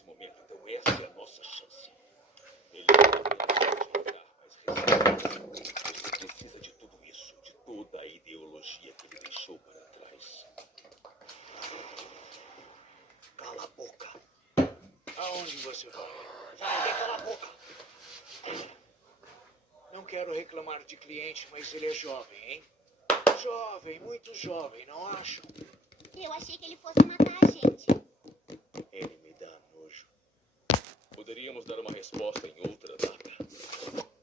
nesse momento, então essa é a nossa chance. Ele não pode entrar, mas você precisa de tudo isso, de toda a ideologia que ele deixou para trás. Cala a boca. Aonde você vai? Já mandei calar a boca. Não quero reclamar de cliente, mas ele é jovem, hein? Jovem, muito jovem, não acham? Eu achei que ele fosse matar a gente. Ele me dá nojo. Poderíamos dar uma resposta em outra data.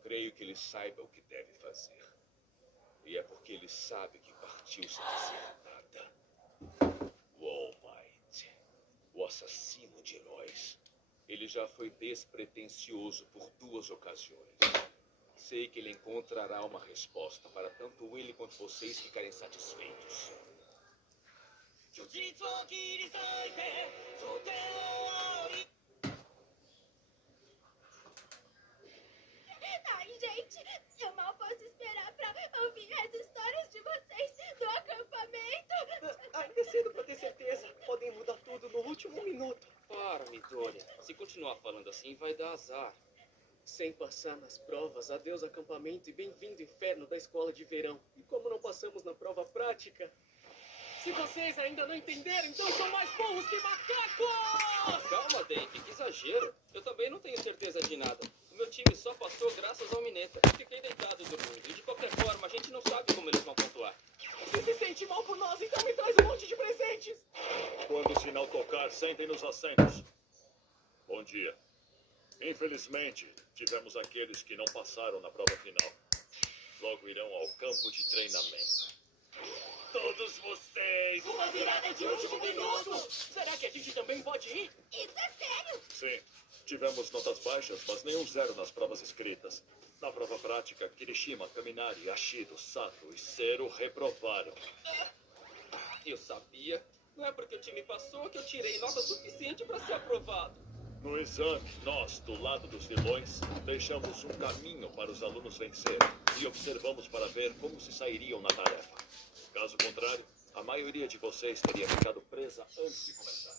Creio que ele saiba o que deve fazer. E é porque ele sabe que partiu sem dizer nada. O All Might, o assassino de heróis. Ele já foi despretensioso por 2 ocasiões. Sei que ele encontrará uma resposta para tanto ele quanto vocês ficarem satisfeitos. Ai, gente, eu mal posso esperar pra ouvir as histórias de vocês do acampamento. Ainda é cedo pra ter certeza. Podem mudar tudo no último minuto. Para, Midoriya. Se continuar falando assim, vai dar azar. Sem passar nas provas, adeus acampamento e bem-vindo inferno da escola de verão. E como não passamos na prova prática... Se vocês ainda não entenderam, então são mais burros que macacos! Calma, Dave, que exagero. Eu também não tenho certeza de nada. O meu time só passou graças ao Mineta. Fiquei deitado dormindo. E de qualquer forma, a gente não sabe como eles vão pontuar. Se sente mal por nós, então me traz um monte de presentes! Quando o sinal tocar, sentem nos assentos. Bom dia. Infelizmente, tivemos aqueles que não passaram na prova final. Logo irão ao campo de treinamento. Todos vocês! Uma virada de último minuto! Será que a gente também pode ir? Isso é sério? Sim, tivemos notas baixas, mas nenhum 0 nas provas escritas. Na prova prática, Kirishima, Kaminari, Ashido, Sato e Zero reprovaram. Eu sabia. Não é porque o time passou que eu tirei nota suficiente para ser aprovado. No exame, nós, do lado dos vilões, deixamos um caminho para os alunos vencerem e observamos para ver como se sairiam na tarefa. Caso contrário, a maioria de vocês teria ficado presa antes de começar.